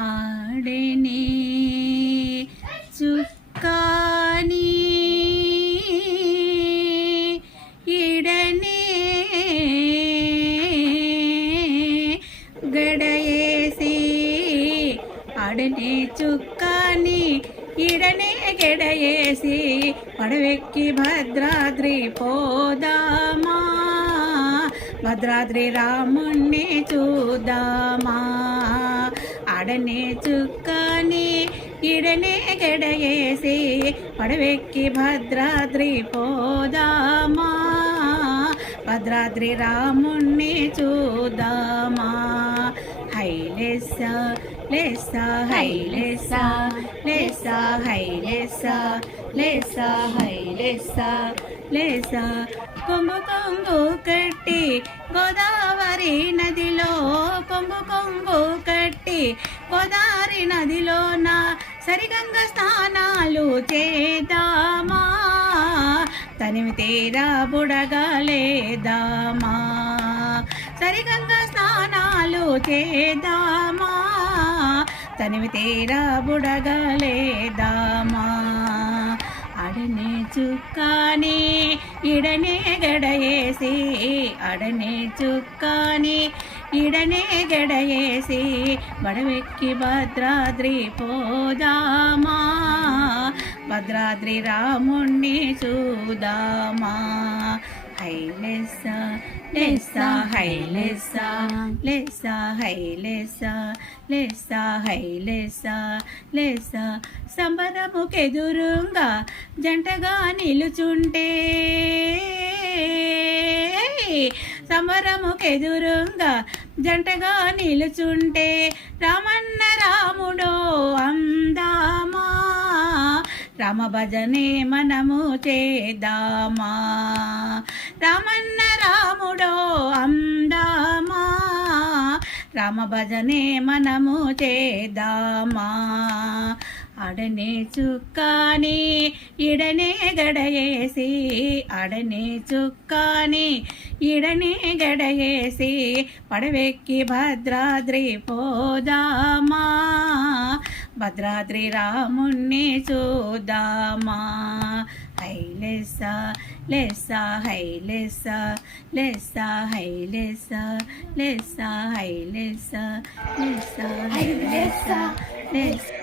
ఆడనే చుక్కాని ఇడనే గడయేసి ఆడనే చుక్కాని ఇడనే గడయేసి పడవెక్కి భద్రాద్రి పోదామా భద్రాద్రి రాముణ్ణి చూద్దామా ఆడనే చుక్కాని ఇడనే గడయేసి పడవెక్కి భద్రాద్రి పోదామా భద్రాద్రి రాముణ్ణి చూద్దామా హై లెస్సా లెస్సా హై లెస్సా లెస్సా హై లెస్సా లెస్సా హై లెస్సా లెస్సా కొంగు కొంగు కట్టి గోదావరి నదిలో కొంగు కొంగు కట్టి గోదావరి నదిలోన సరిగంగ స్నానాలు చేద్దామా తనివి తీరా బుడగలేదామా సరిగంగ స్నానాలు చేద్దామా తనివి తీరా బుడగలేదామా అడనే చుక్కాని ఇడనే గడయేసి అడనే చుక్కాని ఇడనే గడయేసి బడవెక్కి భద్రాద్రి పోదామా భద్రాద్రి రాముణ్ణి చూదామా హై లెస్సా లెస్సా హై లెస్సా లెస్సా హై లెస్సా లెస్సా హై లెస్సా లెస్సా సంబరముకెదురుగా జంటగా నిలుచుంటే సమరముకెదురుగా జంటగా నిలుచుంటే రామన్న రాముడో అందామా రామ భజనే మనము చేద్దామా రామన్న రాముడో అందామా రామ భజనే మనము చేద్దామా అడనే చుక్కాని ఇడనే గడయేసి అడనే చుక్కాని ఇడనే గడయేసి పడవెక్కి భద్రాద్రి పోదామా భద్రాద్రి రాముణ్ణి చూద్దామా హై లెస్సా లెస్సా హై లెస్సా లెస్సా హై లెస్సా లెస్సా హై లెస్సా లెస్సా హై లెస్సా లెస్సా